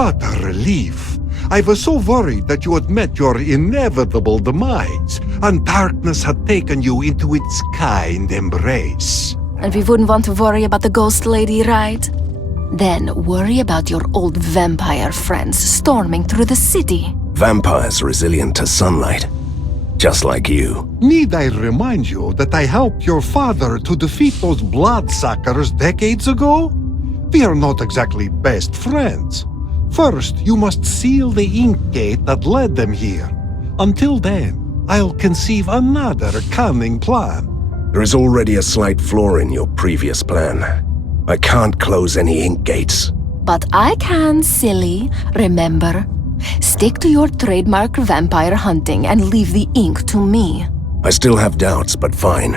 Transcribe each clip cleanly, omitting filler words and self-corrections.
What a relief! I was so worried that you had met your inevitable demise, and darkness had taken you into its kind embrace. And we wouldn't want to worry about the ghost lady, right? Then worry about your old vampire friends storming through the city. Vampires resilient to sunlight, just like you. Need I remind you that I helped your father to defeat those bloodsuckers decades ago? We are not exactly best friends. First, you must seal the ink gate that led them here. Until then, I'll conceive another cunning plan. There is already a slight flaw in your previous plan. I can't close any ink gates. But I can, silly. Remember? Stick to your trademark vampire hunting and leave the ink to me. I still have doubts, but fine.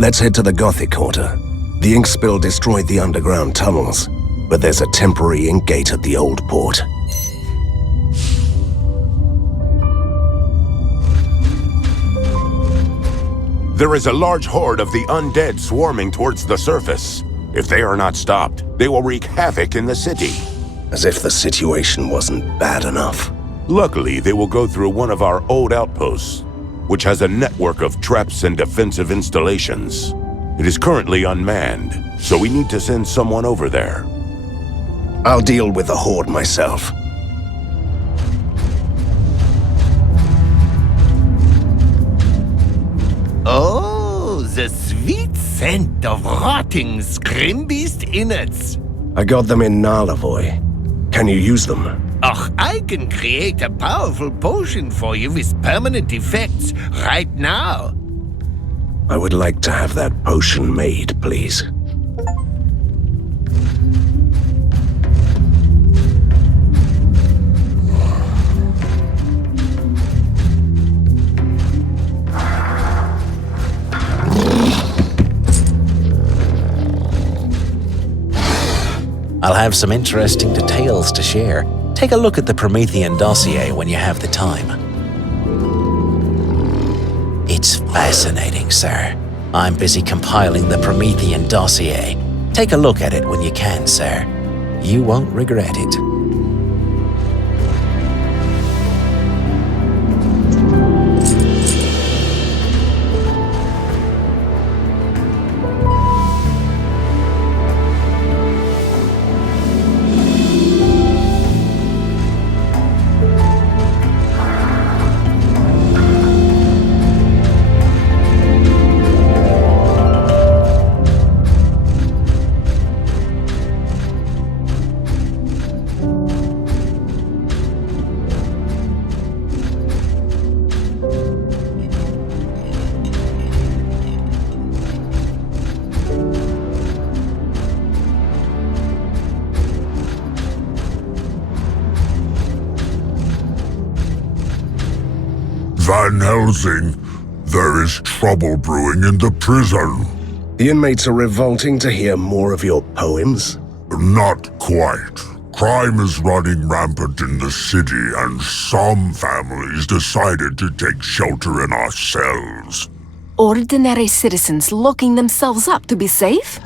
Let's head to the Gothic Quarter. The ink spill destroyed the underground tunnels, but there's a temporary ink gate at the old port. There is a large horde of the undead swarming towards the surface. If they are not stopped, they will wreak havoc in the city. As if the situation wasn't bad enough. Luckily, they will go through one of our old outposts, which has a network of traps and defensive installations. It is currently unmanned, so we need to send someone over there. I'll deal with the horde myself. Oh, the sweet scent of rotting scrimbeast innards. I got them in Narlavoy. Can you use them? Och, I can create a powerful potion for you with permanent effects right now. I would like to have that potion made, please. I'll have some interesting details to share. Take a look at the Promethean dossier when you have the time. It's fascinating, sir. I'm busy compiling the Promethean dossier. Take a look at it when you can, sir. You won't regret it. Van Helsing, there is trouble brewing in the prison. The inmates are revolting to hear more of your poems? Not quite. Crime is running rampant in the city, and some families decided to take shelter in our cells. Ordinary citizens locking themselves up to be safe?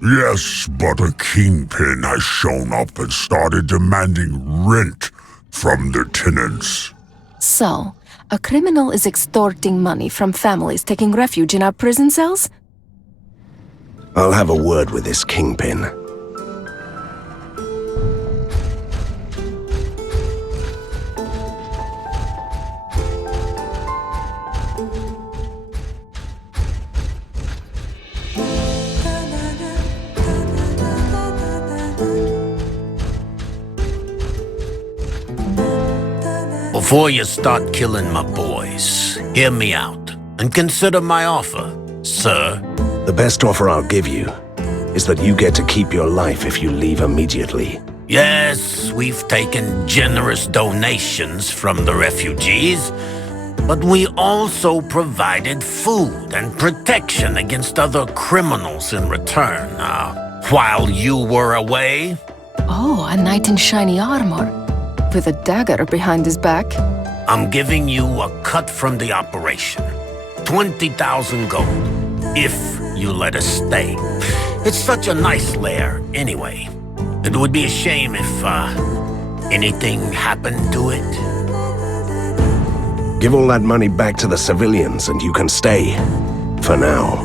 Yes, but a kingpin has shown up and started demanding rent from the tenants. So, a criminal is extorting money from families taking refuge in our prison cells? I'll have a word with this kingpin. Before you start killing my boys, hear me out and consider my offer, sir. The best offer I'll give you is that you get to keep your life if you leave immediately. Yes, we've taken generous donations from the refugees, but we also provided food and protection against other criminals in return, while you were away. Oh, a knight in shiny armor, with a dagger behind his back. I'm giving you a cut from the operation. 20,000 gold, if you let us stay. It's such a nice lair, anyway. It would be a shame if, anything happened to it. Give all that money back to the civilians and you can stay. For now.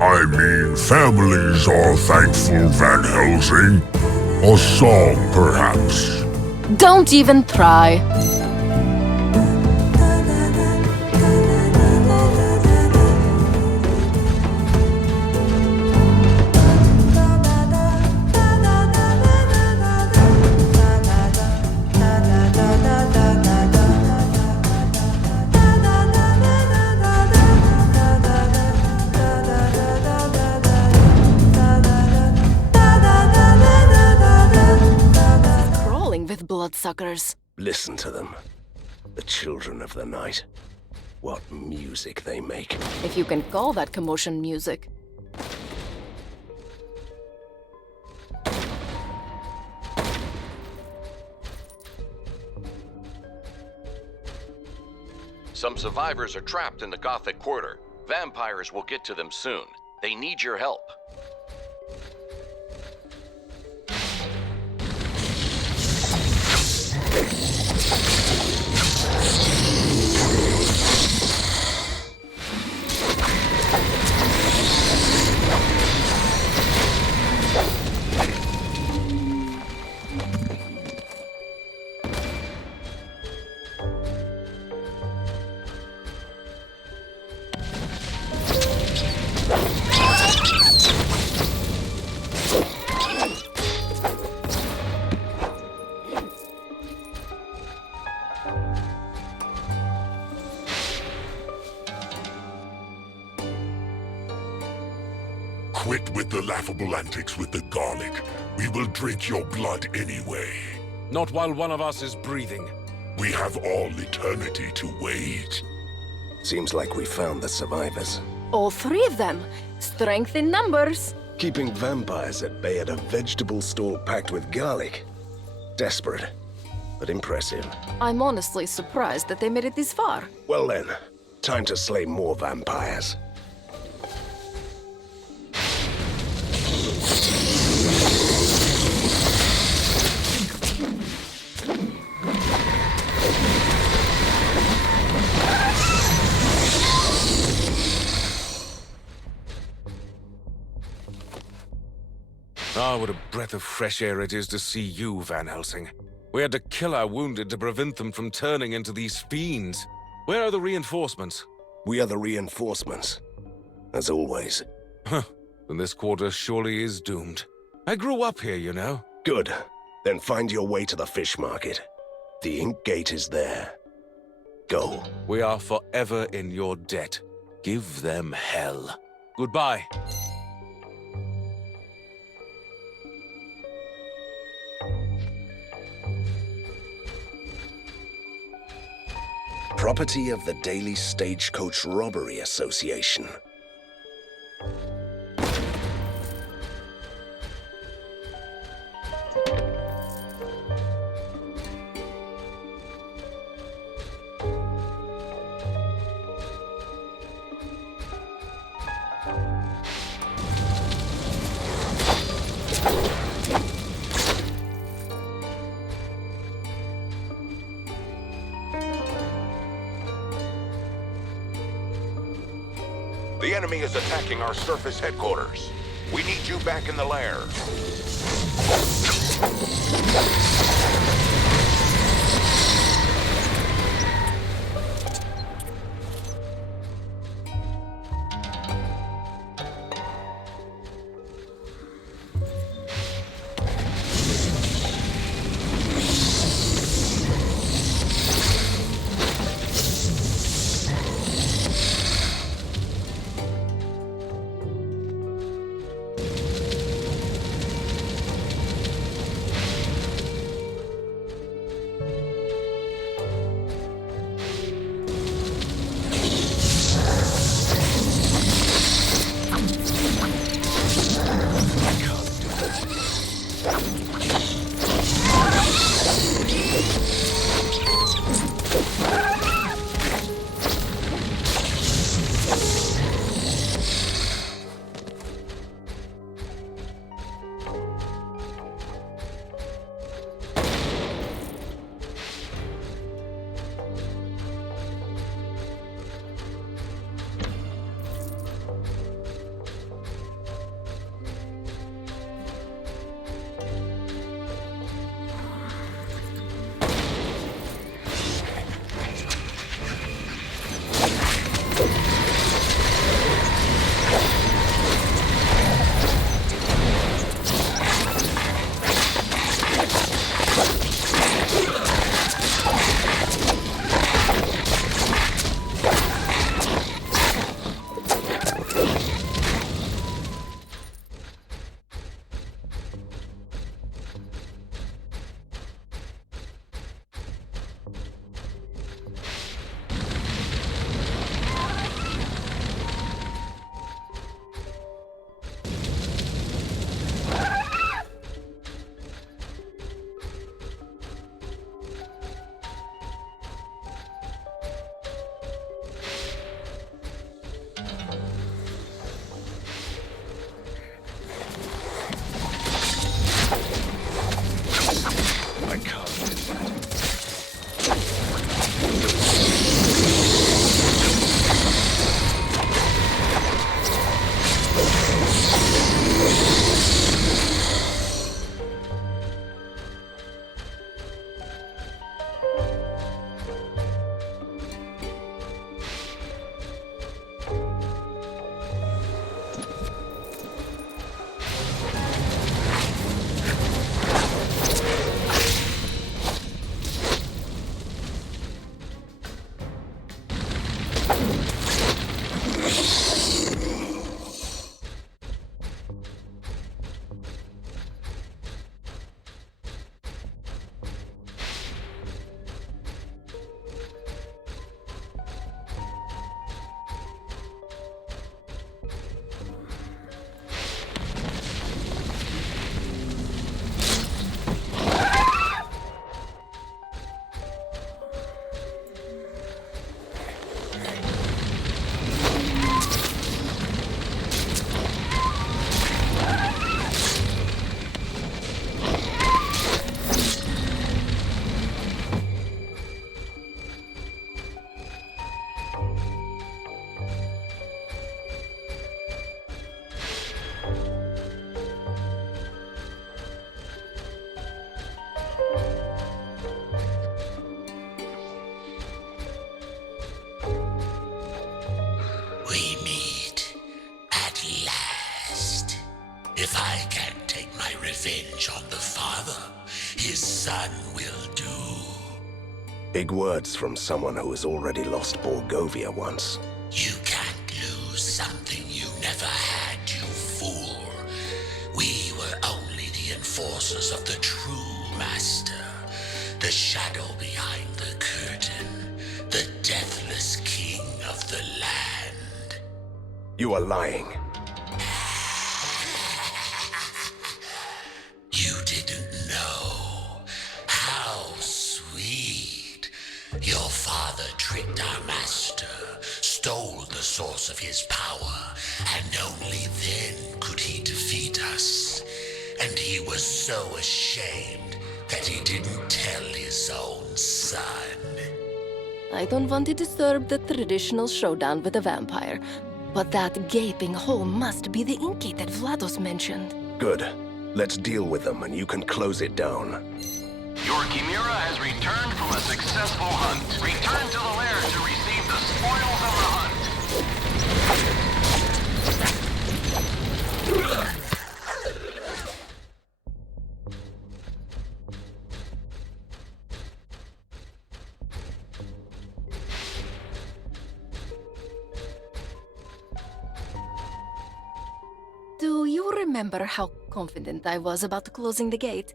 I mean, families are thankful, Van Helsing. A song, perhaps. Don't even try. Bloodsuckers. Listen to them. The children of the night. What music they make. If you can call that commotion music. Some survivors are trapped in the Gothic Quarter. Vampires will get to them soon. They need your help. Quit with the laughable antics with the garlic. We will drink your blood anyway. Not while one of us is breathing. We have all eternity to wait. Seems like we found the survivors. All three of them. Strength in numbers. Keeping vampires at bay at a vegetable stall packed with garlic. Desperate, but impressive. I'm honestly surprised that they made it this far. Well then, time to slay more vampires. Ah, what a breath of fresh air it is to see you, Van Helsing. We had to kill our wounded to prevent them from turning into these fiends. Where are the reinforcements? We are the reinforcements. As always. Huh. Then this quarter surely is doomed. I grew up here, you know. Good. Then find your way to the fish market. The ink gate is there. Go. We are forever in your debt. Give them hell. Goodbye. Property of the Daily Stagecoach Robbery Association. The enemy is attacking our surface headquarters. We need you back in the lair. If I can't take my revenge on the father, his son will do. Big words from someone who has already lost Borgovia once. You can't lose something you never had, you fool. We were only the enforcers of the true master, the shadow behind the curtain, the deathless king of the land. You are lying. You didn't know. How sweet. Your father tricked our master, stole the source of his power, and only then could he defeat us. And he was so ashamed that he didn't tell his own son. I don't want to disturb the traditional showdown with a vampire, but that gaping hole must be the ink gate that Vlados mentioned. Good. Let's deal with them and you can close it down. Your Chimera has returned from a successful hunt. Return to the lair to receive the spoils of the hunt. Do you remember how confident I was about closing the gate?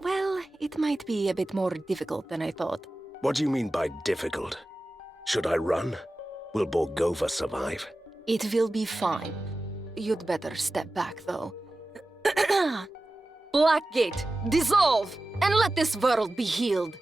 Well, it might be a bit more difficult than I thought. What do you mean by difficult? Should I run? Will Borgova survive? It will be fine. You'd better step back, though. Blackgate, dissolve, and let this world be healed.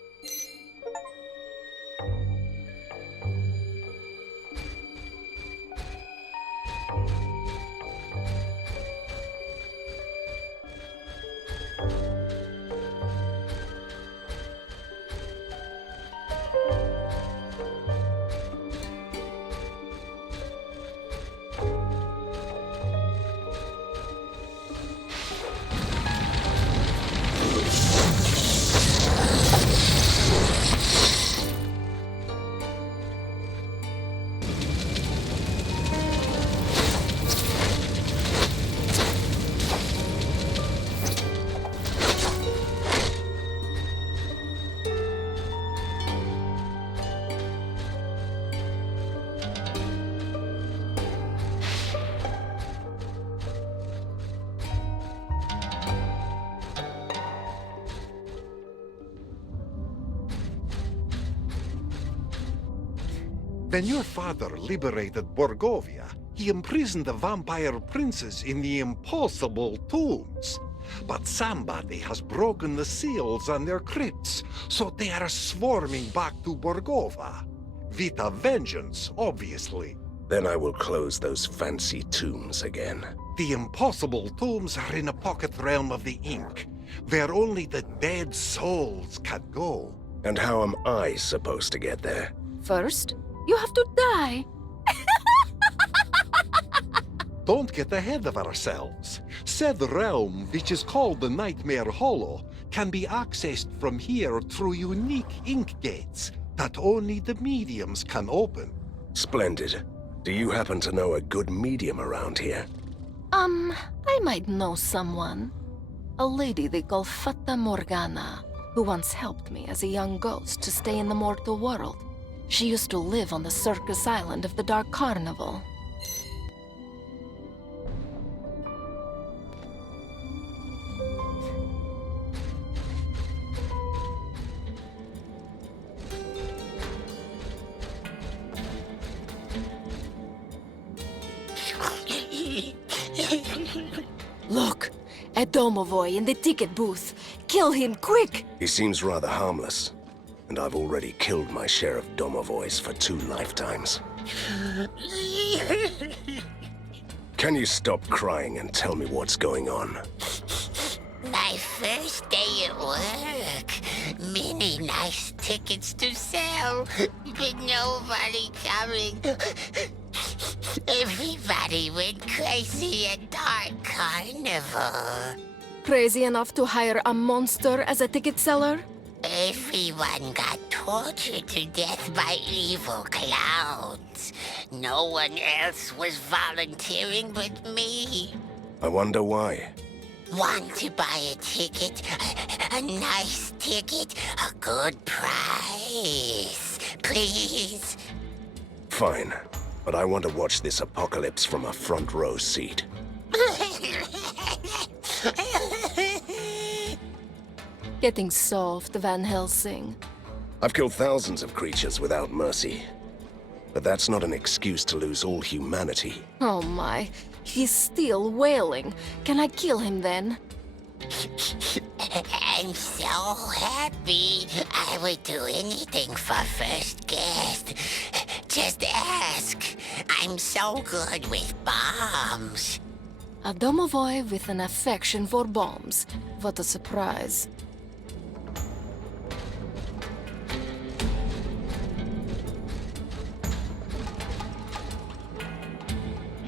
When your father liberated Borgovia, he imprisoned the vampire princes in the impossible tombs. But somebody has broken the seals on their crypts, so they are swarming back to Borgova. With a vengeance, obviously. Then I will close those fancy tombs again. The impossible tombs are in a pocket realm of the ink, where only the dead souls can go. And how am I supposed to get there? First, you have to die. Don't get ahead of ourselves. Said realm, which is called the Nightmare Hollow, can be accessed from here through unique ink gates that only the mediums can open. Splendid. Do you happen to know a good medium around here? I might know someone. A lady they call Fata Morgana, who once helped me as a young ghost to stay in the mortal world. She used to live on the circus island of the Dark Carnival. Look, a domovoi in the ticket booth. Kill him, quick! He seems rather harmless, and I've already killed my share of domovois for 2 lifetimes. Can you stop crying and tell me what's going on? My first day at work. Many nice tickets to sell, but nobody coming. Everybody went crazy at Dark Carnival. Crazy enough to hire a monster as a ticket seller? Everyone got tortured to death by evil clowns. No one else was volunteering but me. I wonder why. Want to buy a ticket? A nice ticket? A good price? Please? Fine, but I want to watch this apocalypse from a front row seat. Getting soft, Van Helsing. I've killed thousands of creatures without mercy. But that's not an excuse to lose all humanity. Oh my, he's still wailing. Can I kill him then? I'm so happy. I would do anything for first guest. Just ask. I'm so good with bombs. A domovoi with an affection for bombs. What a surprise.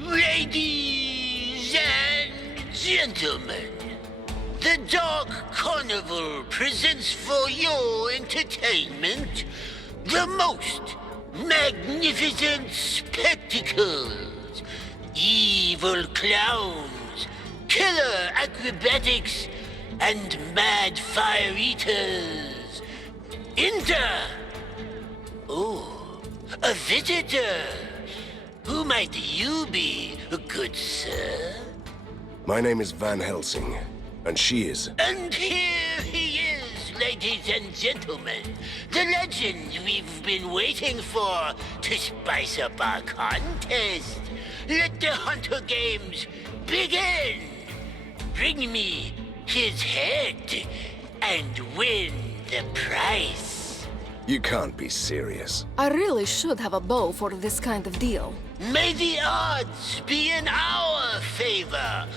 Ladies and gentlemen, the Dark Carnival presents for your entertainment the most magnificent spectacles, evil clowns, killer acrobatics, and mad fire eaters. Enter! Oh, a visitor. Who might you be, good sir? My name is Van Helsing, and she is... And here he is, ladies and gentlemen. The legend we've been waiting for to spice up our contest. Let the Hunter Games begin. Bring me his head and win the prize. You can't be serious. I really should have a bow for this kind of deal. May the odds be in our favor.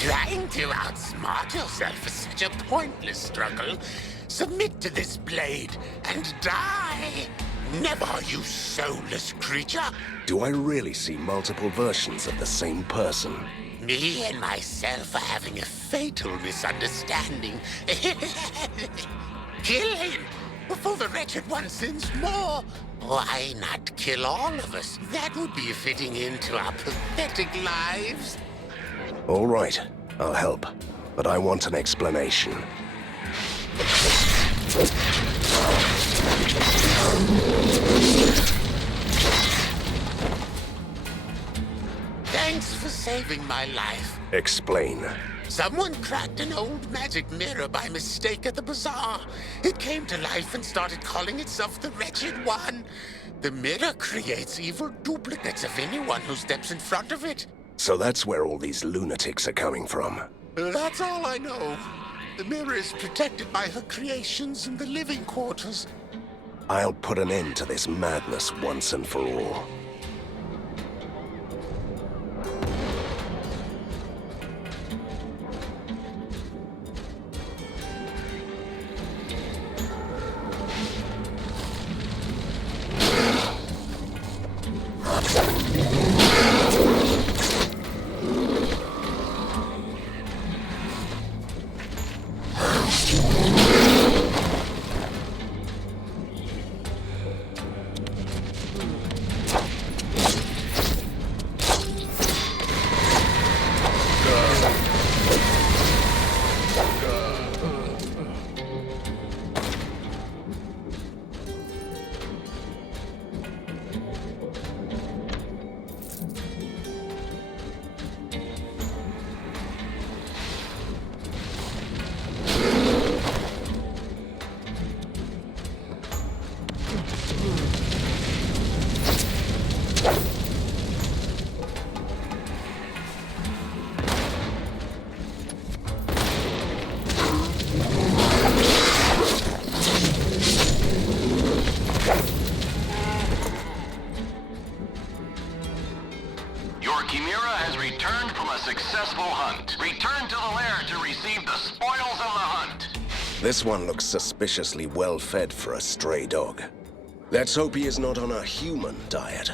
Trying to outsmart yourself is such a pointless struggle. Submit to this blade and die. Never, you soulless creature. Do I really see multiple versions of the same person? Me and myself are having a fatal misunderstanding. Kill him before the wretched one sins more. Why not kill all of us? That would be a fitting end to our pathetic lives. All right, I'll help. But I want an explanation. Thanks for saving my life. Explain. Someone cracked an old magic mirror by mistake at the bazaar. It came to life and started calling itself the Wretched One. The mirror creates evil duplicates of anyone who steps in front of it. So that's where all these lunatics are coming from. That's all I know. The mirror is protected by her creations in the living quarters. I'll put an end to this madness once and for all. Return to the lair to receive the spoils of the hunt. This one looks suspiciously well fed for a stray dog. Let's hope he is not on a human diet.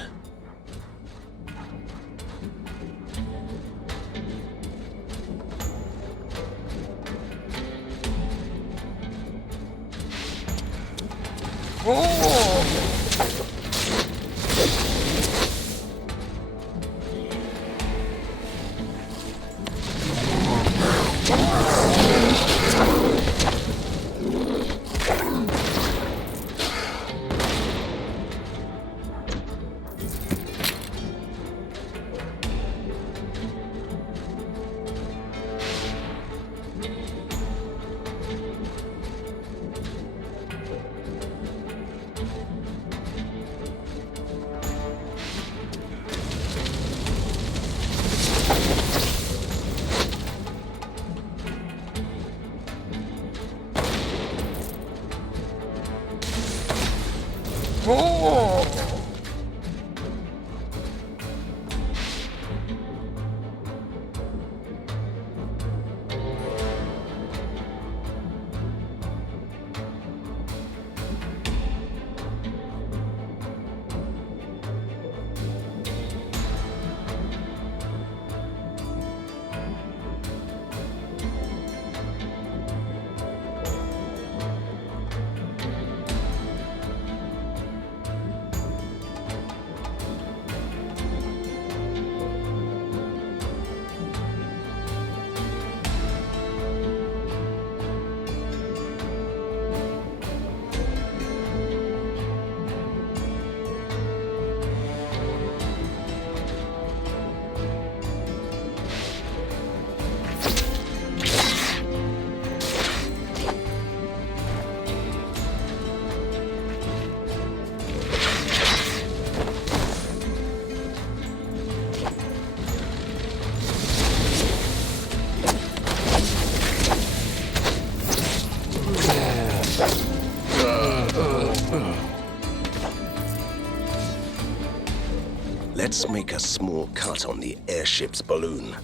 Let's make a small cut on the airship's balloon,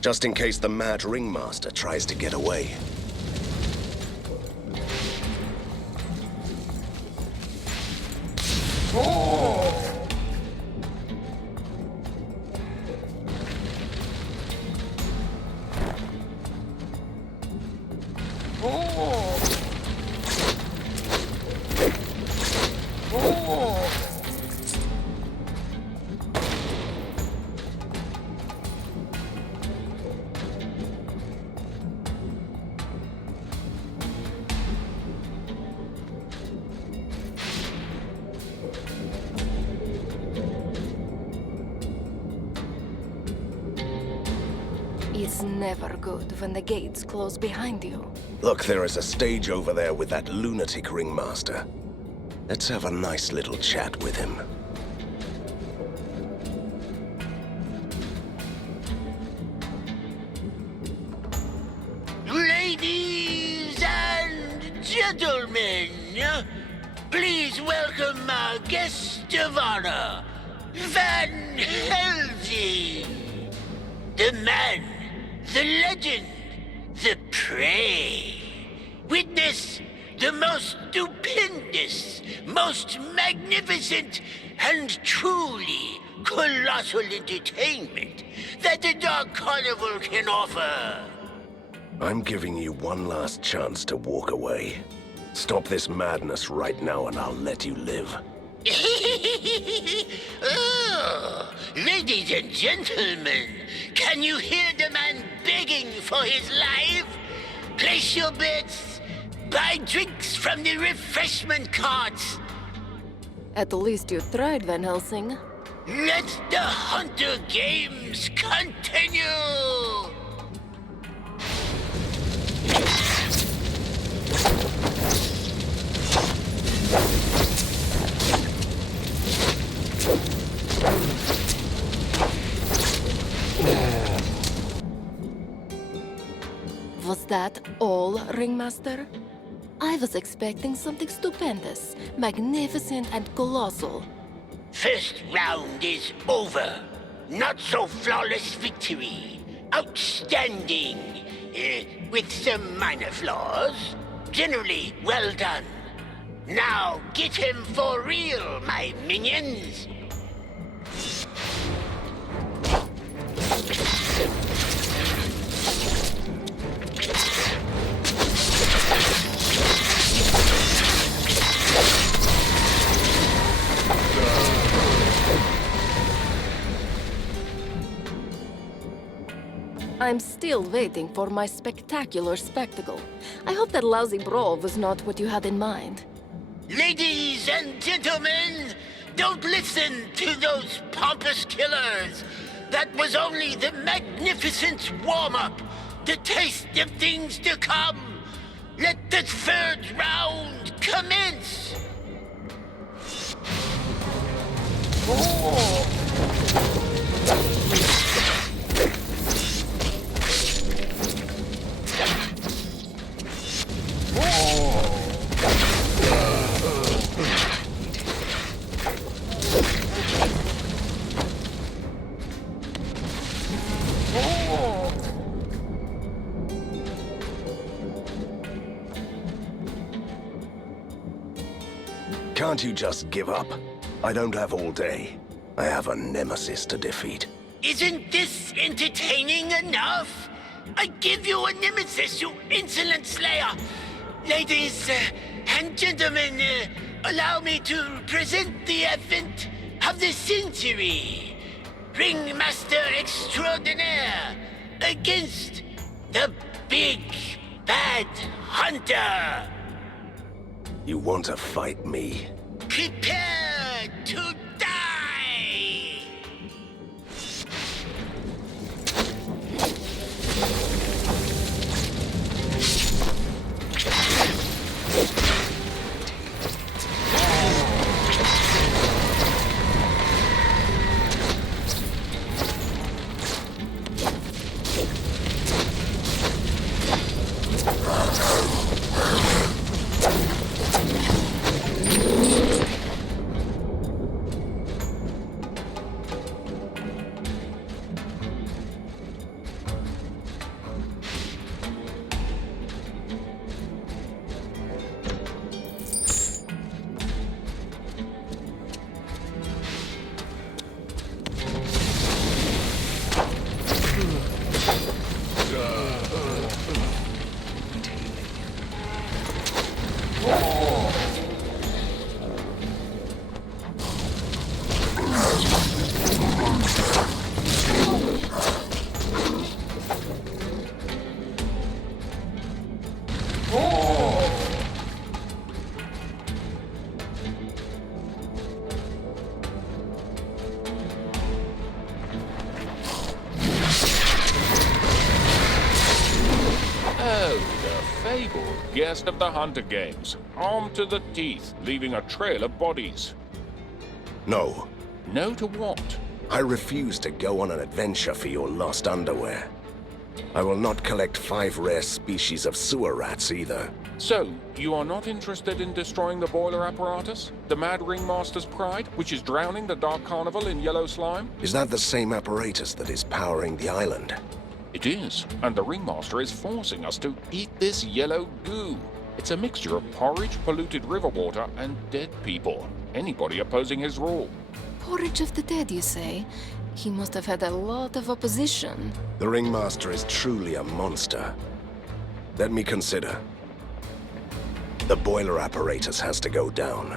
just in case the mad ringmaster tries to get away. It's never good when the gates close behind you. Look, there is a stage over there with that lunatic ringmaster. Let's have a nice little chat with him. Ladies and gentlemen, please welcome our guest of honor, Van Helsing. The man, the legend, the prey. Witness the most stupendous, most magnificent, and truly colossal entertainment that the Dark Carnival can offer. I'm giving you one last chance to walk away. Stop this madness right now and I'll let you live. Oh, ladies and gentlemen, can you hear the man begging for his life? Place your bets, buy drinks from the refreshment carts. At least you tried, Van Helsing. Let the Hunter Games continue! Was that all, Ringmaster? I was expecting something stupendous, magnificent and colossal. First round is over. Not so flawless victory. A Outstanding. With some minor flaws. Generally well done. Now get him for real, my minions. I'm still waiting for my spectacular spectacle. I hope that lousy brawl was not what you had in mind. Ladies and gentlemen, don't listen to those pompous killers. That was only the magnificent warm-up, the taste of things to come. Let the third round commence. Can't you just give up? I don't have all day. I have a nemesis to defeat. Isn't this entertaining enough? I give you a nemesis, you insolent slayer! Ladies and gentlemen, allow me to present the event of the century. Ringmaster Extraordinaire against the Big Bad Hunter. You want to fight me? Prepare to die! Guest of the Hunter Games, armed to the teeth, leaving a trail of bodies. No. No to what? I refuse to go on an adventure for your lost underwear. I will not collect 5 rare species of sewer rats either. So, you are not interested in destroying the boiler apparatus? The Mad Ringmaster's pride, which is drowning the Dark Carnival in yellow slime? Is that the same apparatus that is powering the island? It is, and the Ringmaster is forcing us to eat this yellow goo. It's a mixture of porridge, polluted river water, and dead people. Anybody opposing his rule. Porridge of the dead, you say? He must have had a lot of opposition. The Ringmaster is truly a monster. Let me consider. The boiler apparatus has to go down.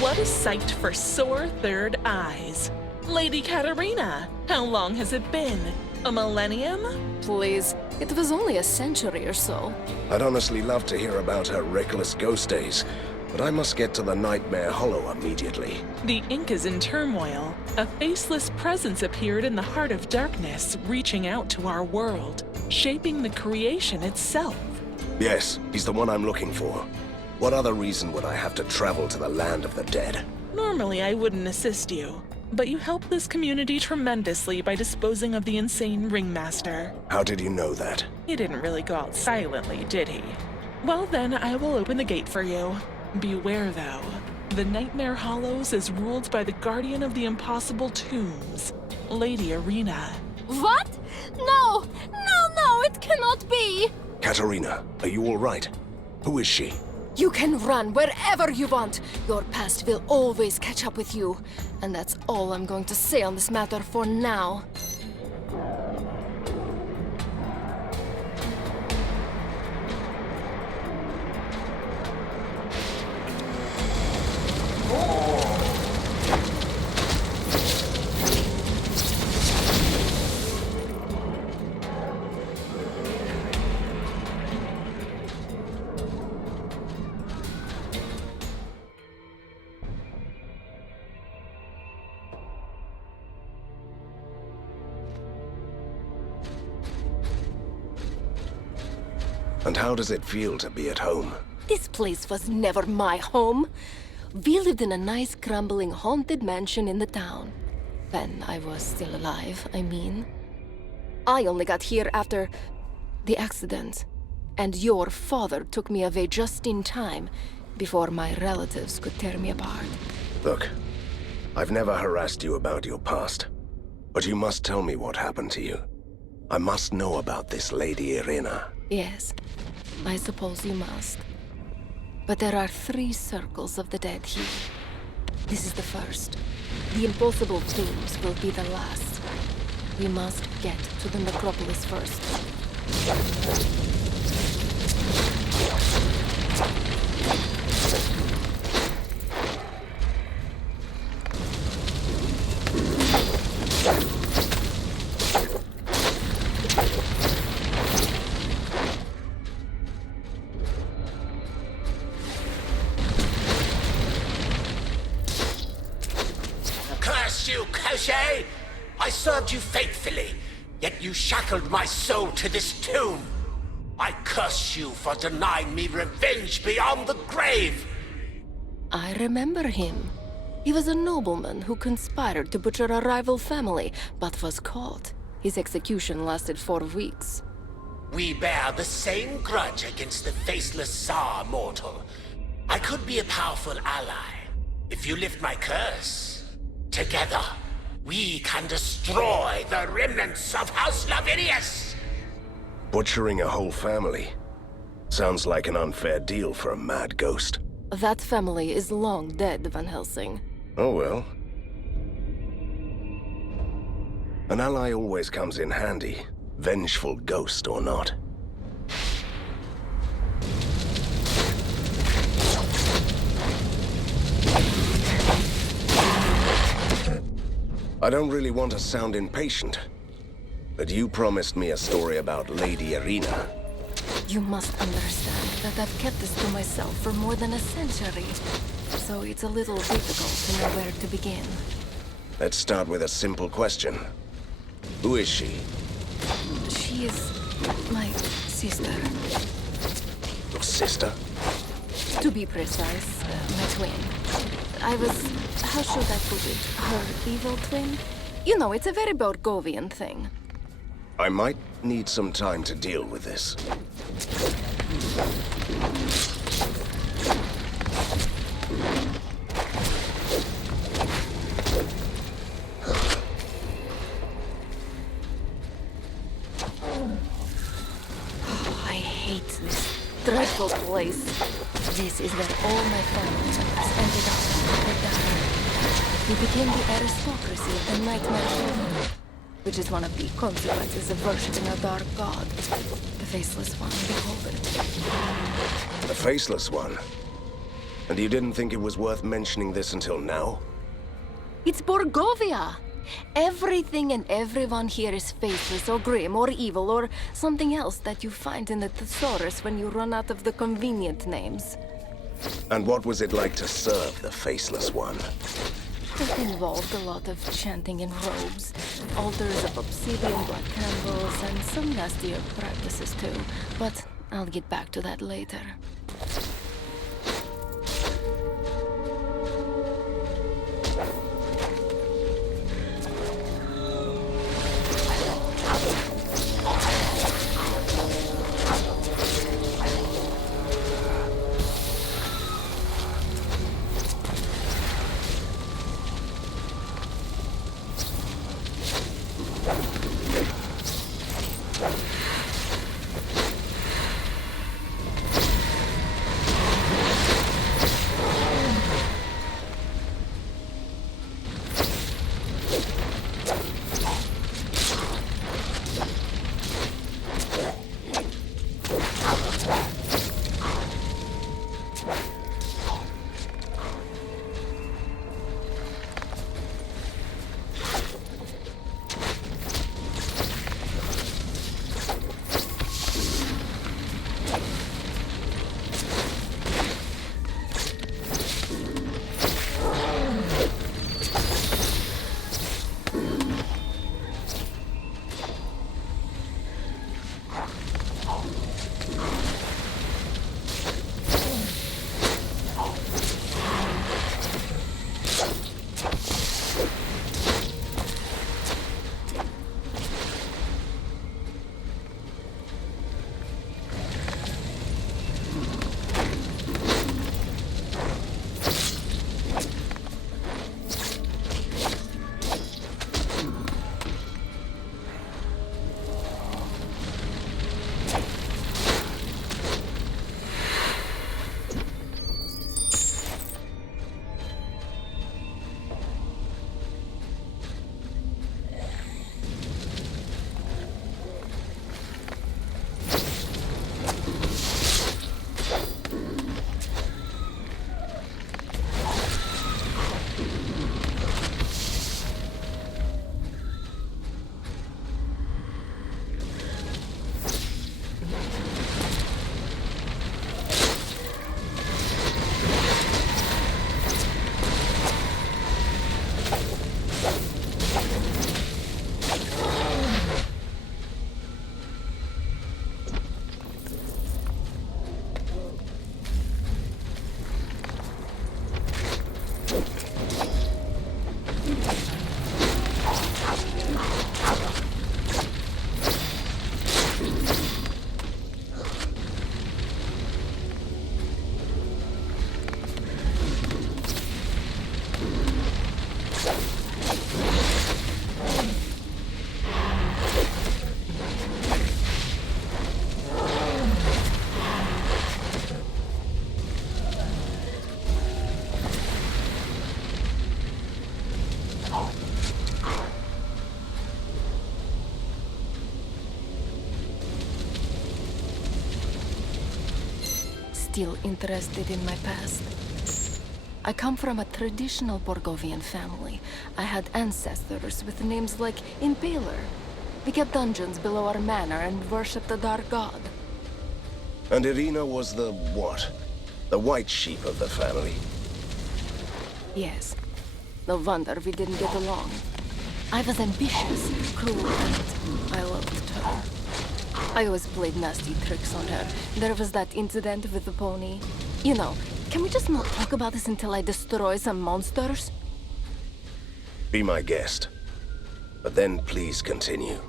What a sight for sore third eyes. Lady Katerina, how long has it been? A millennium? Please, it was only a century or so. I'd honestly love to hear about her reckless ghost days, But I must get to the Nightmare Hollow immediately. The ink is in turmoil. A faceless presence appeared in the heart of darkness, reaching out to our world, shaping the creation itself. Yes, he's the one I'm looking for. What other reason would I have to travel to the land of the dead? Normally, I wouldn't assist you, but you helped this community tremendously by disposing of the insane ringmaster. How did you know that? He didn't really go out silently, did he? Well then, I will open the gate for you. Beware, though. The Nightmare Hollows is ruled by the guardian of the impossible tombs, Lady Irina. What? No! No, no, it cannot be! Katerina, are you all right? Who is she? You can run wherever you want. Your past will always catch up with you. And that's all I'm going to say on this matter for now. And how does it feel to be at home? This place was never my home. We lived in a nice, crumbling, haunted mansion in the town. When I was still alive, I mean. I only got here after the accident. And your father took me away just in time, before my relatives could tear me apart. Look, I've never harassed you about your past. But you must tell me what happened to you. I must know about this Lady Irina. Yes, I suppose you must. But there are 3 circles of the dead here. This is the first. The impossible tombs will be the last. We must get to the necropolis first. I served you faithfully, yet you shackled my soul to this tomb. I curse you for denying me revenge beyond the grave. I remember him. He was a nobleman who conspired to butcher a rival family, but was caught. His execution lasted 4 weeks. We bear the same grudge against the faceless Tsar mortal. I could be a powerful ally if you lift my curse. Together, we can destroy the remnants of House Lavinius! Butchering a whole family? Sounds like an unfair deal for a mad ghost. That family is long dead, Van Helsing. Oh well. An ally always comes in handy, vengeful ghost or not. I don't really want to sound impatient, but you promised me a story about Lady Irina. You must understand that I've kept this to myself for more than a century, so it's a little difficult to know where to begin. Let's start with a simple question. Who is she? She is my sister. Your sister? To be precise, my twin. I was, how should I put it, her evil twin? You know, it's a very Borgovian thing. I might need some time to deal with this. I hate this dreadful place. This is where all my family members ended up when they died. We became the aristocracy of the Nightmare Hollow, which is one of the consequences of worshipping a dark god. The Faceless One, behold it. The Faceless One? And you didn't think it was worth mentioning this until now? It's Borgovia! Everything and everyone here is faceless or grim or evil or something else that you find in the thesaurus when you run out of the convenient names. And what was it like to serve the Faceless One? It involved a lot of chanting in robes, altars of obsidian black candles, and some nastier practices too. But I'll get back to that later. Still interested in my past. I come from a traditional Borgovian family. I had ancestors with names like Impaler. We kept dungeons below our manor and worshipped the dark god. And Irina was the what? The white sheep of the family? Yes. No wonder we didn't get along. I was ambitious, cruel, and I loved her. I always played nasty tricks on her. There was that incident with the pony. You know, can we just not talk about this until I destroy some monsters? Be my guest. But then please continue.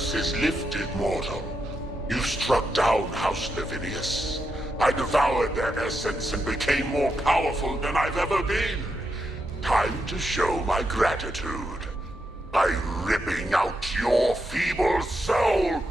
curse is lifted, mortal. You struck down House Lavinius. I devoured their essence and became more powerful than I've ever been. Time to show my gratitude by ripping out your feeble soul.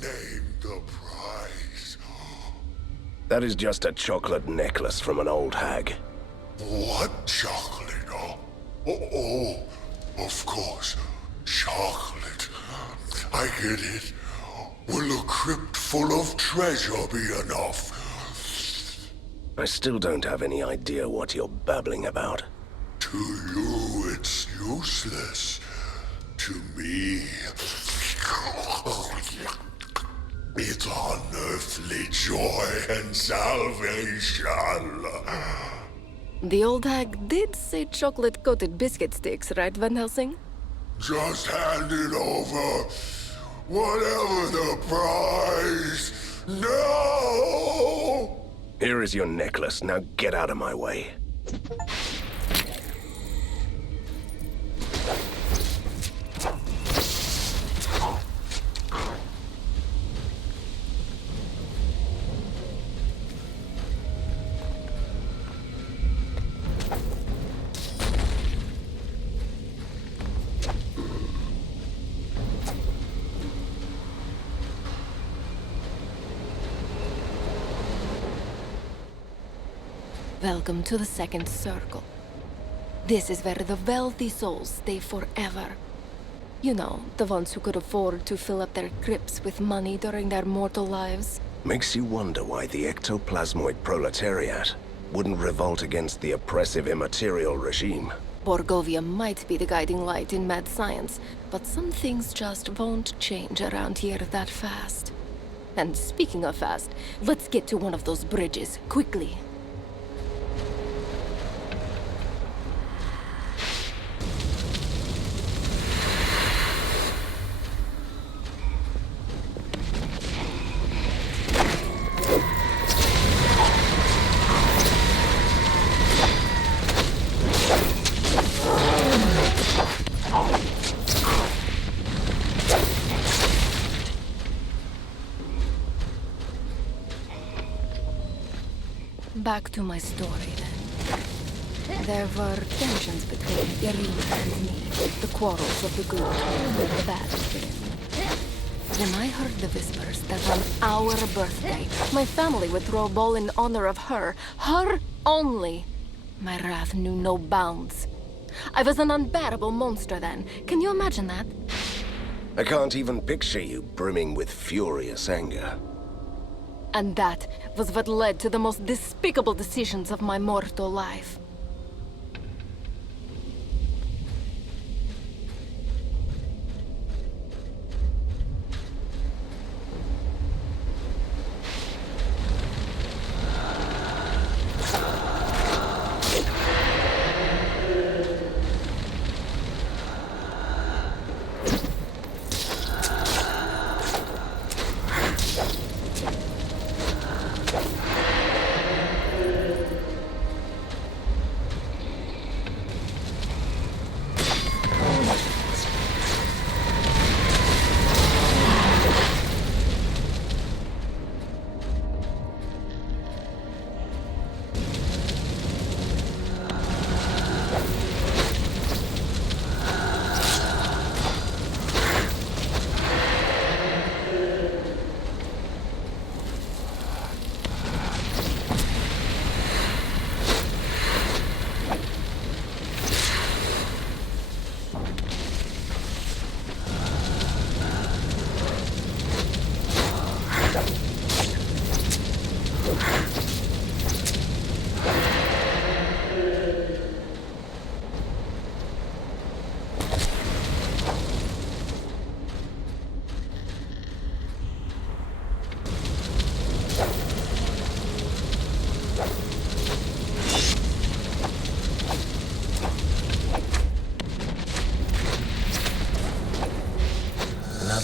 Name the price. That is just a chocolate necklace from an old hag. What chocolate? Oh, of course. Chocolate. I get it. Will a crypt full of treasure be enough? I still don't have any idea what you're babbling about. To you, it's useless. To me, it's unearthly joy and salvation. The old hag did say chocolate-coated biscuit sticks, right, Van Helsing? Just hand it over. Whatever the price. No! Here is your necklace. Now get out of my way. Welcome to the second circle. This is where the wealthy souls stay forever. You know, the ones who could afford to fill up their crypts with money during their mortal lives. Makes you wonder why the ectoplasmoid proletariat wouldn't revolt against the oppressive immaterial regime. Borgovie might be the guiding light in mad science, but some things just won't change around here that fast. And speaking of fast, let's get to one of those bridges, quickly. Back to my story, then. There were tensions between Irina and me, the quarrels of the good and the bad within. When I heard the whispers that on our birthday, my family would throw a ball in honor of her only, my wrath knew no bounds. I was an unbearable monster then. Can you imagine that? I can't even picture you brimming with furious anger. And that was what led to the most despicable decisions of my mortal life.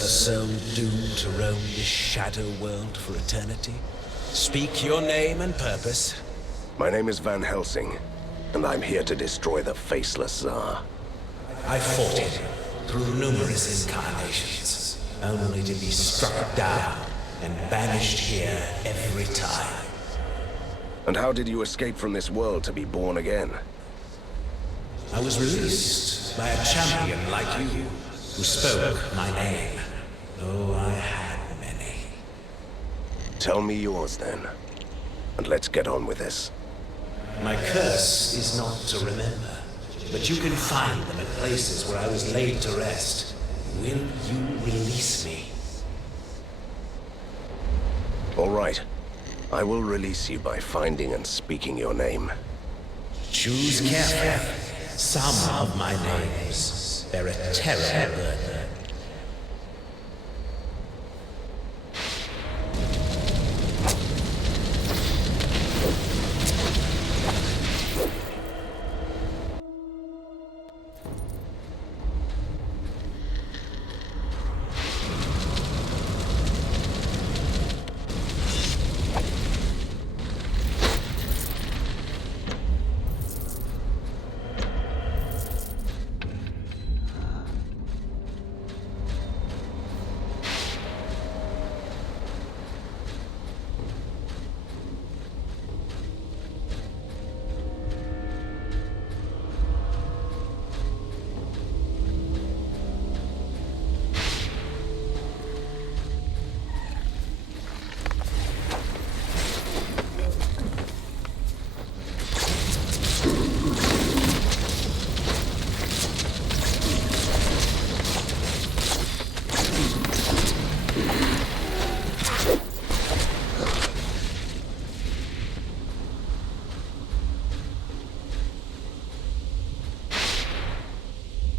Soul doomed to roam this shadow world for eternity? Speak your name and purpose. My name is Van Helsing, and I'm here to destroy the Faceless Tsar. I fought it through numerous incarnations, only to be struck down and banished here every time. And how did you escape from this world to be born again? I was released by a champion like you, who spoke my name. Oh, I had many. Tell me yours then, and let's get on with this. My curse is not to remember, but you can find them at places where I was laid to rest. Will you release me? All right. I will release you by finding and speaking your name. Choose carefully. Some of my names bear a terrible burden.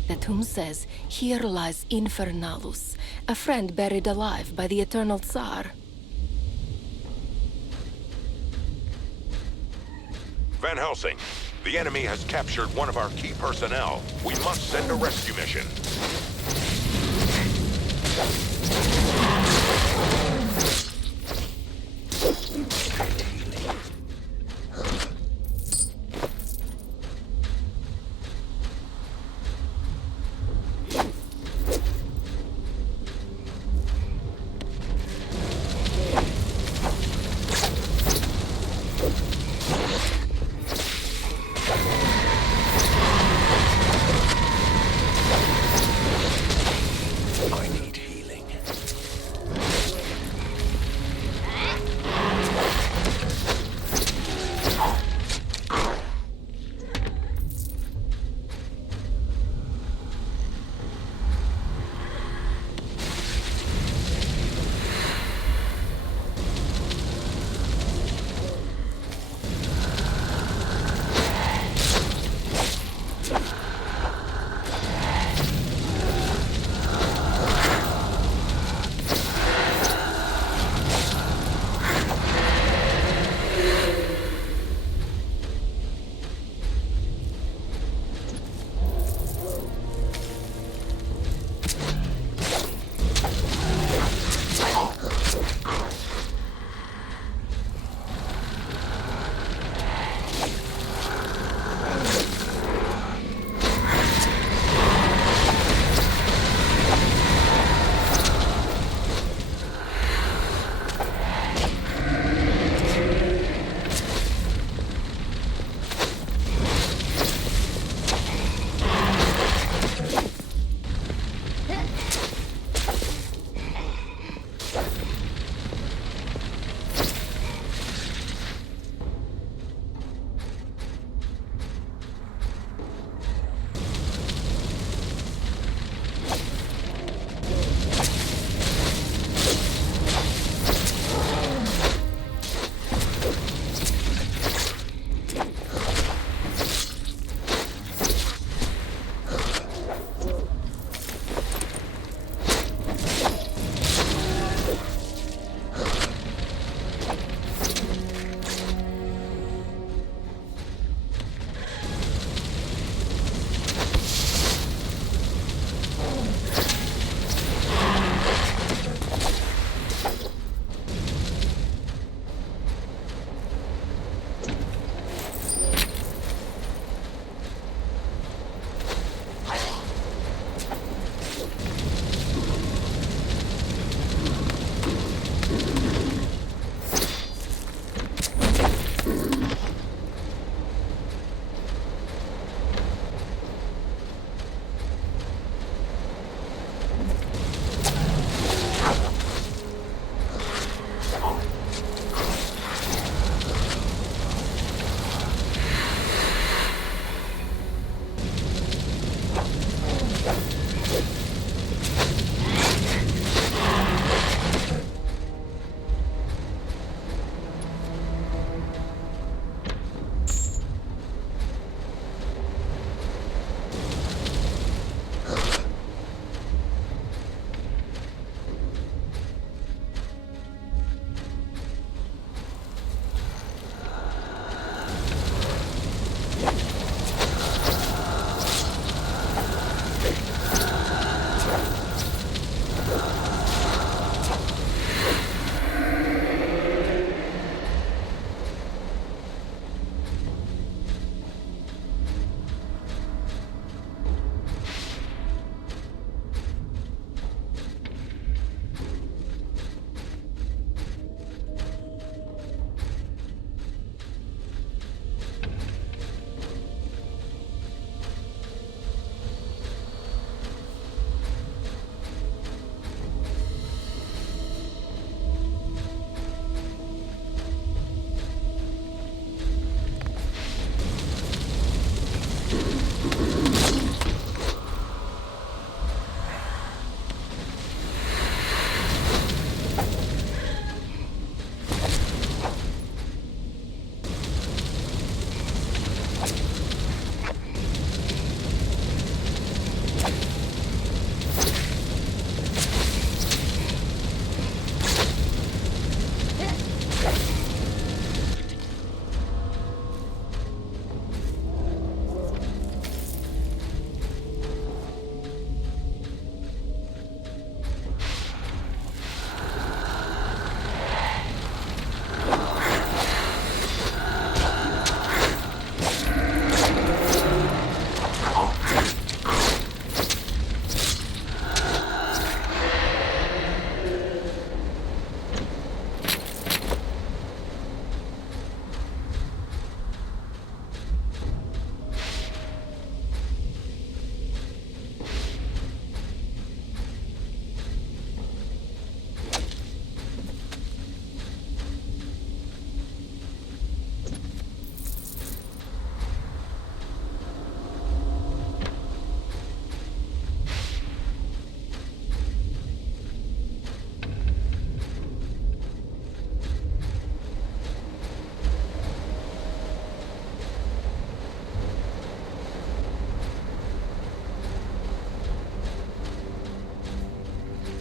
The tomb says, "Here lies Infernalus, a friend buried alive by the eternal Tsar." Van Helsing, the enemy has captured one of our key personnel. We must send a rescue mission.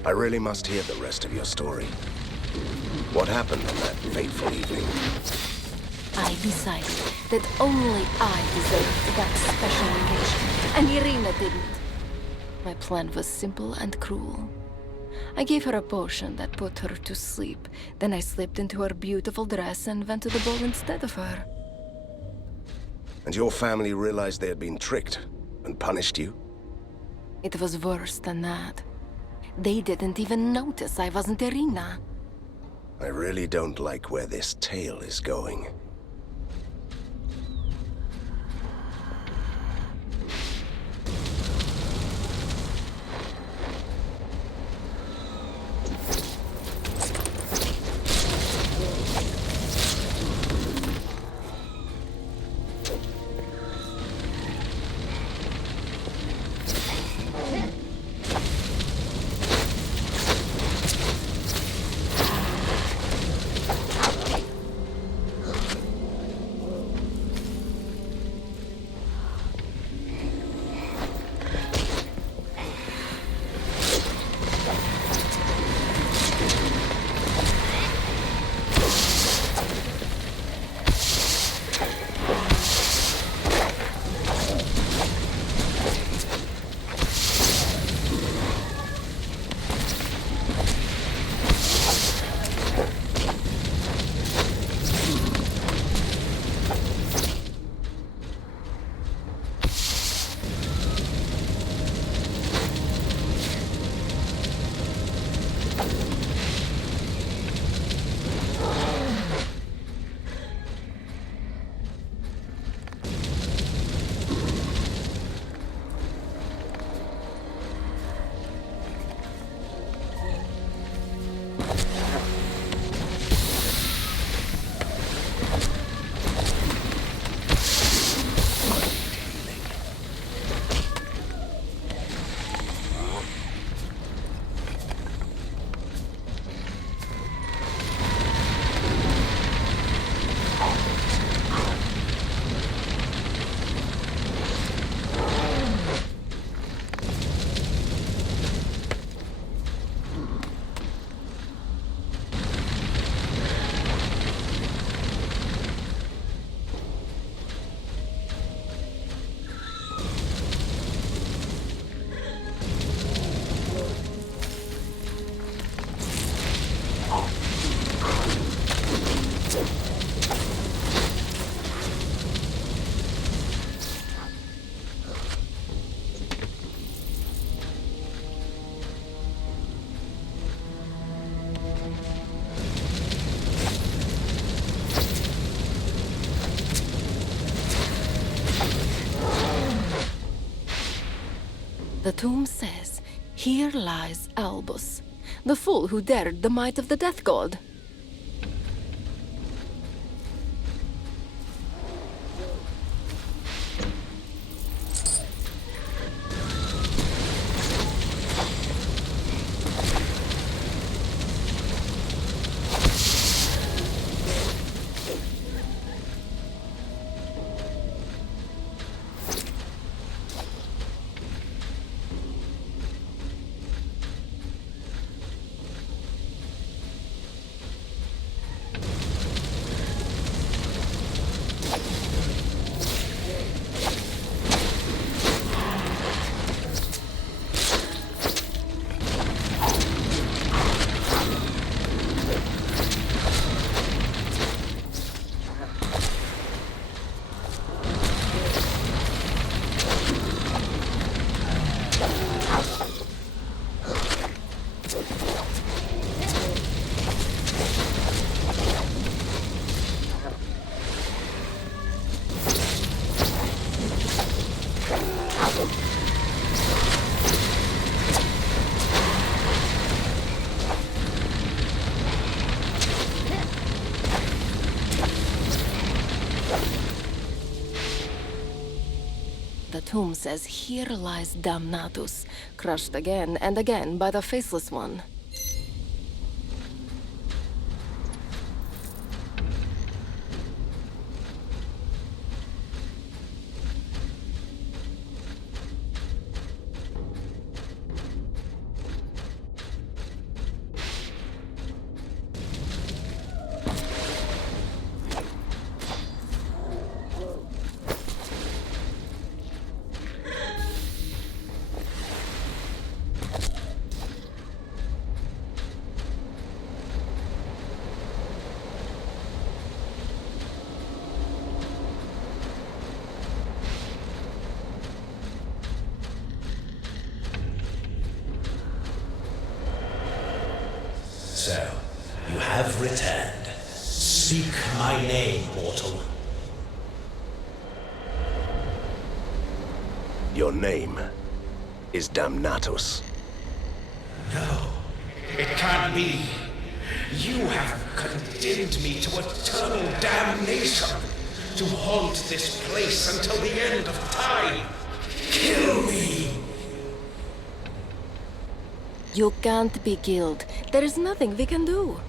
I really must hear the rest of your story. What happened on that fateful evening? I decided that only I deserved that special engagement, and Irina didn't. My plan was simple and cruel. I gave her a potion that put her to sleep. Then I slipped into her beautiful dress and went to the ball instead of her. And your family realized they had been tricked and punished you? It was worse than that. They didn't even notice I wasn't Irina. I really don't like where this tale is going. The tomb says, "Here lies Albus, the fool who dared the might of the Death God." The tomb says, "Here lies Damnatus, crushed again and again by the Faceless One." have returned. Speak my name, mortal. Your name is Damnatus. No, it can't be. You have condemned me to eternal damnation, to haunt this place until the end of time. Kill me! You can't be killed. There is nothing we can do.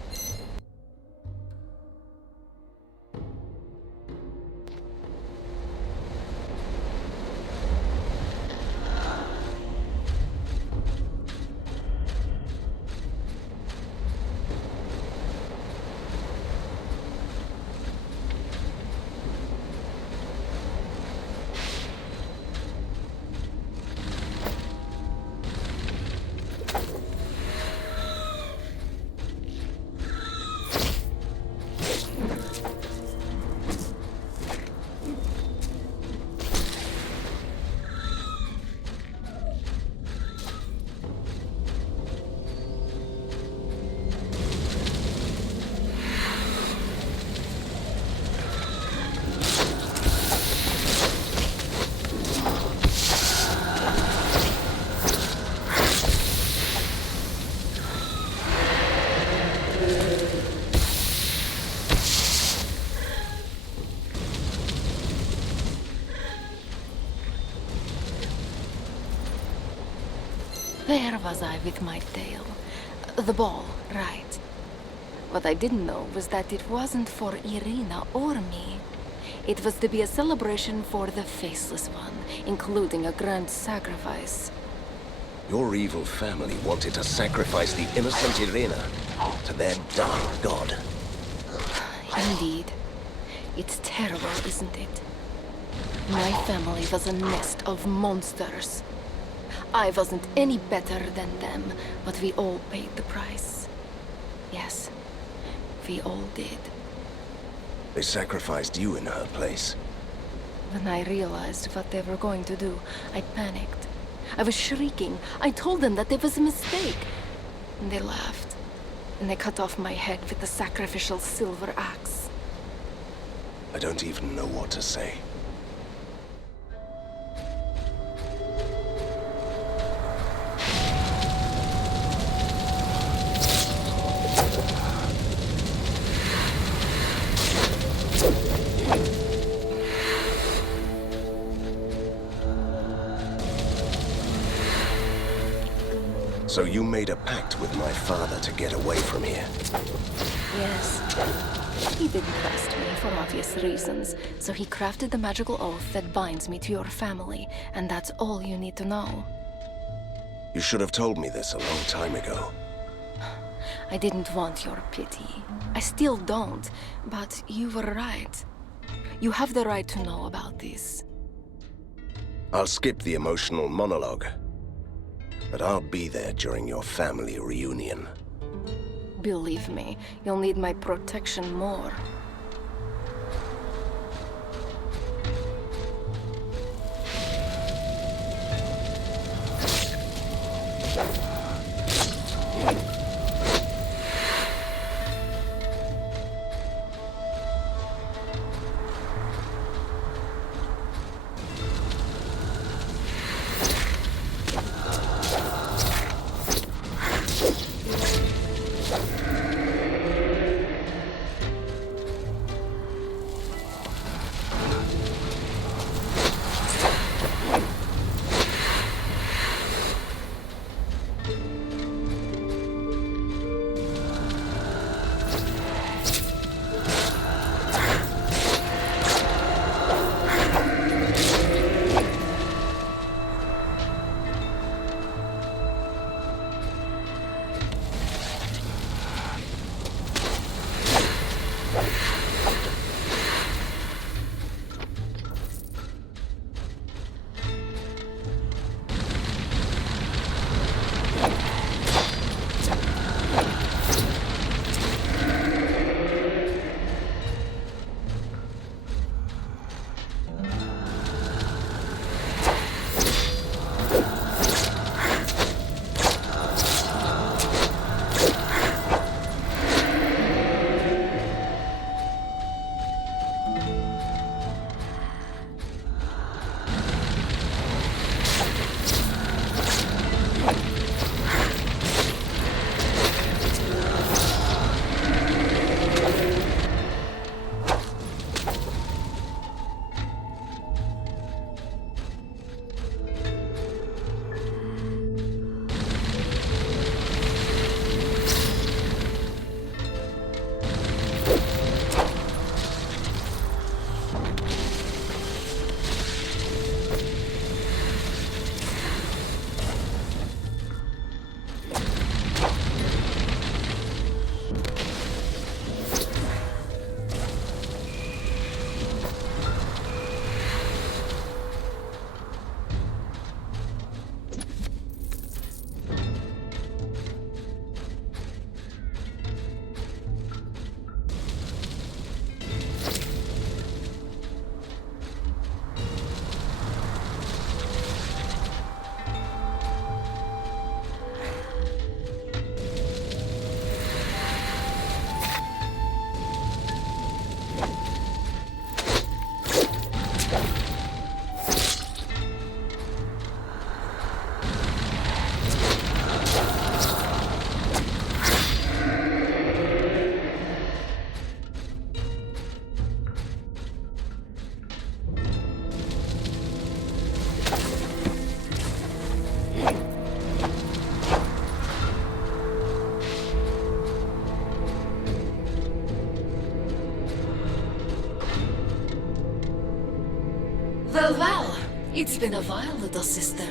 There was I with my tail. The ball, right. What I didn't know was that it wasn't for Irina or me. It was to be a celebration for the Faceless One, including a grand sacrifice. Your evil family wanted to sacrifice the innocent Irina to their dark god. Indeed. It's terrible, isn't it? My family was a nest of monsters. I wasn't any better than them, but we all paid the price. Yes, we all did. They sacrificed you in her place. When I realized what they were going to do, I panicked. I was shrieking. I told them that it was a mistake. And they laughed. And they cut off my head with the sacrificial silver axe. I don't even know what to say. So you made a pact with my father to get away from here? Yes. He didn't trust me for obvious reasons, so he crafted the magical oath that binds me to your family, and that's all you need to know. You should have told me this a long time ago. I didn't want your pity. I still don't, but you were right. You have the right to know about this. I'll skip the emotional monologue, but I'll be there during your family reunion. Believe me, you'll need my protection more. Well, well. It's been a while, little sister.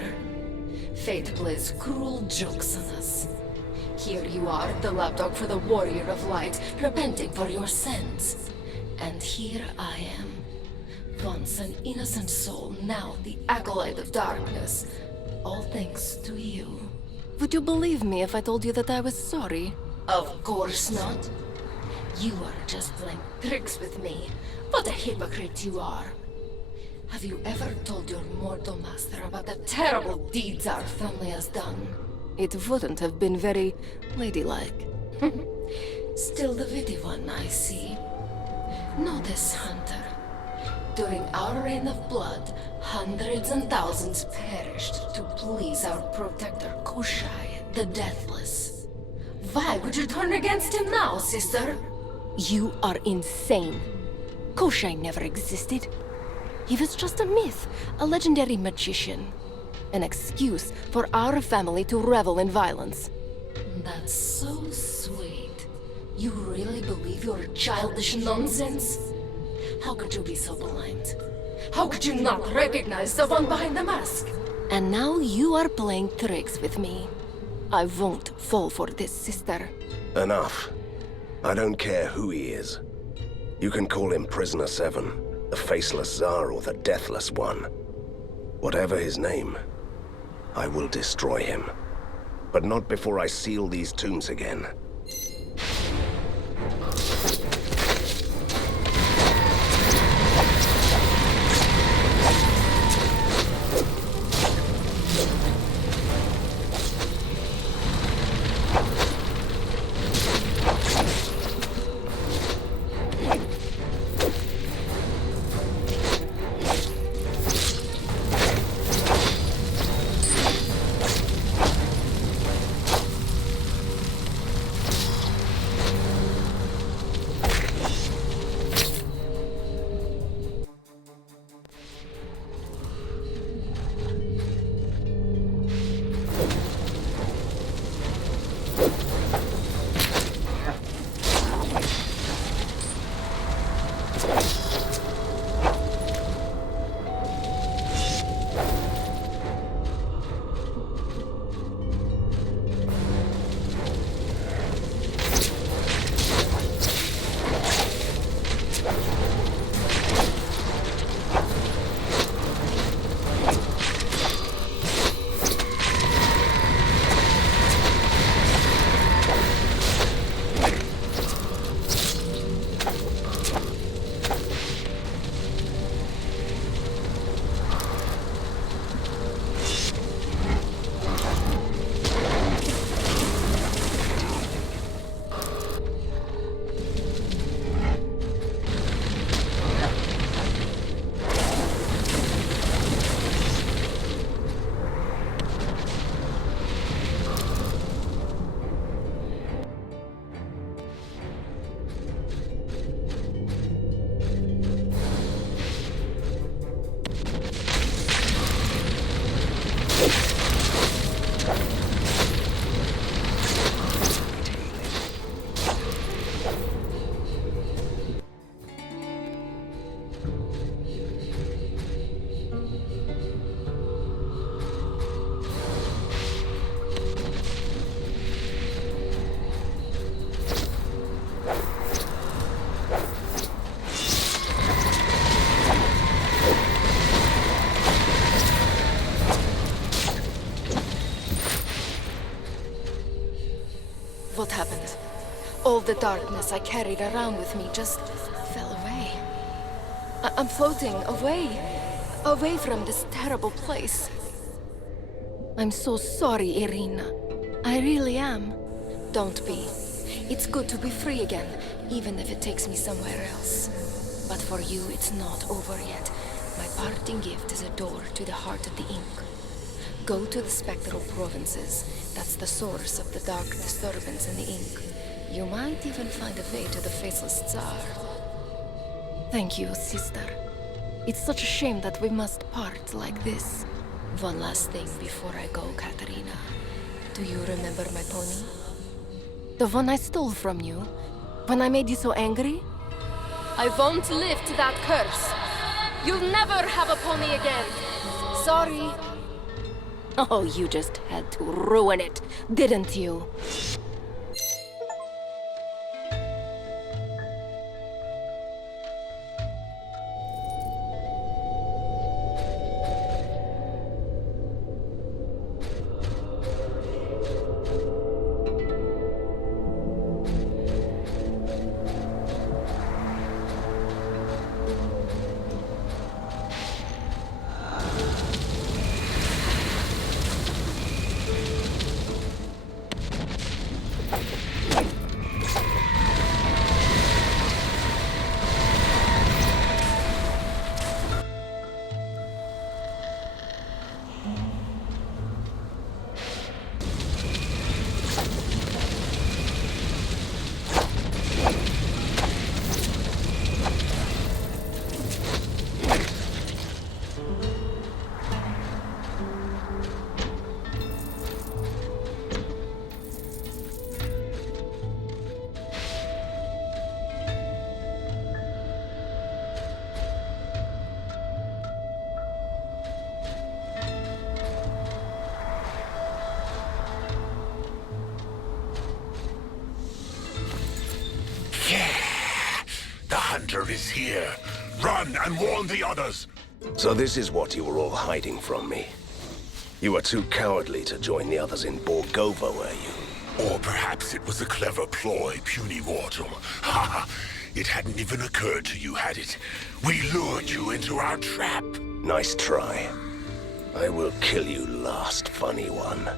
Fate plays cruel jokes on us. Here you are, the lapdog for the warrior of light, repenting for your sins. And here I am. Once an innocent soul, now the acolyte of darkness. All thanks to you. Would you believe me if I told you that I was sorry? Of course not. You are just playing tricks with me. What a hypocrite you are. Have you ever told your mortal master about the terrible deeds our family has done? It wouldn't have been very ladylike. Still the witty one, I see. Know this, Hunter. During our reign of blood, hundreds and thousands perished to please our protector Kushai, the Deathless. Why would you turn against him now, sister? You are insane. Kushai never existed. He was just a myth, a legendary magician. An excuse for our family to revel in violence. That's so sweet. You really believe your childish nonsense? How could you be so blind? How could you not recognize the one behind the mask? And now you are playing tricks with me. I won't fall for this, sister. Enough. I don't care who he is. You can call him Prisoner 7, the Faceless Tsar, or the Deathless One. Whatever his name, I will destroy him. But not before I seal these tombs again. What happened? All the darkness I carried around with me just fell away. I'm floating away from this terrible place. I'm so sorry, Irina. I really am. Don't be. It's good to be free again, even if it takes me somewhere else. But for you, it's not over yet. My parting gift is a door to the heart of the ink. Go to the spectral provinces. That's the source of the dark disturbance in the ink. You might even find a way to the Faceless Tsar. Thank you, sister. It's such a shame that we must part like this. One last thing before I go, Katerina. Do you remember my pony? The one I stole from you? When I made you so angry? I won't lift that curse. You'll never have a pony again. Sorry. Oh, you just had to ruin it, didn't you? Is here. Run and warn the others. So this is what you were all hiding from me. You were too cowardly to join the others in Borgovie, were you? Or perhaps it was a clever ploy, puny mortal. Ha! It hadn't even occurred to you, had it? We lured you into our trap. Nice try. I will kill you last, funny one.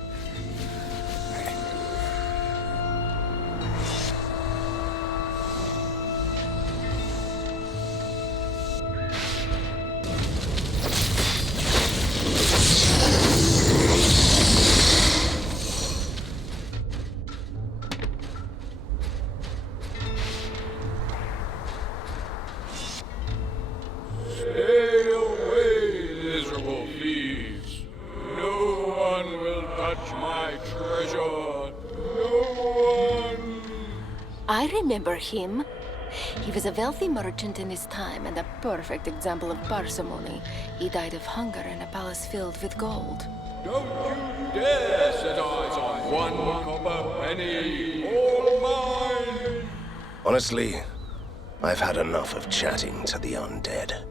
I remember him. He was a wealthy merchant in his time and a perfect example of parsimony. He died of hunger in a palace filled with gold. Don't you dare set eyes on one copper penny, all mine! Honestly, I've had enough of chatting to the undead.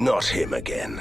Not him again.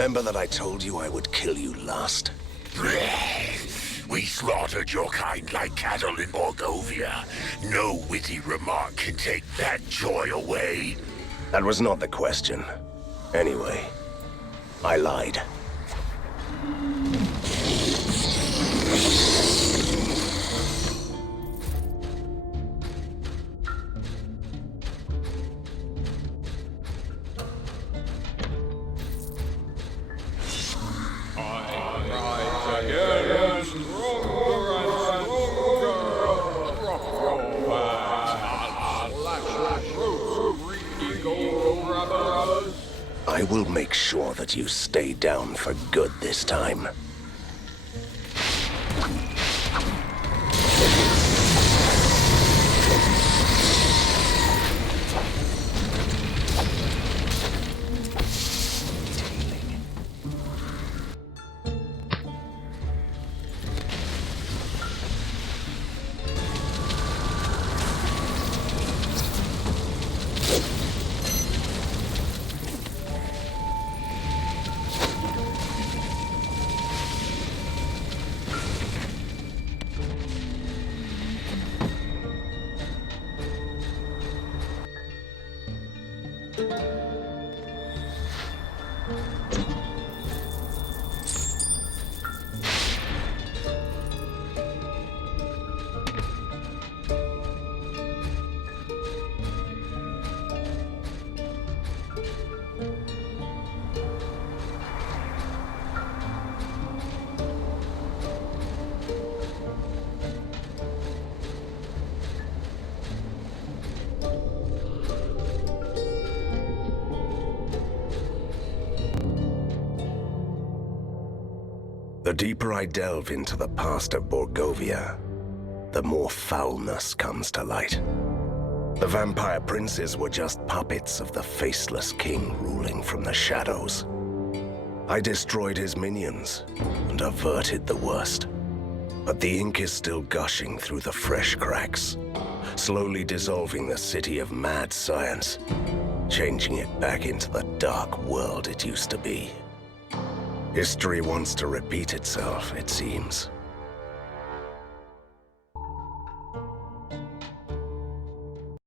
Remember that I told you I would kill you last? We slaughtered your kind like cattle in Borgovia. No witty remark can take that joy away. That was not the question. Anyway, I lied. I will make sure that you stay down for good this time. The deeper I delve into the past of Borgovia, the more foulness comes to light. The vampire princes were just puppets of the faceless king ruling from the shadows. I destroyed his minions and averted the worst. But the ink is still gushing through the fresh cracks, slowly dissolving the city of mad science, changing it back into the dark world it used to be. History wants to repeat itself, it seems.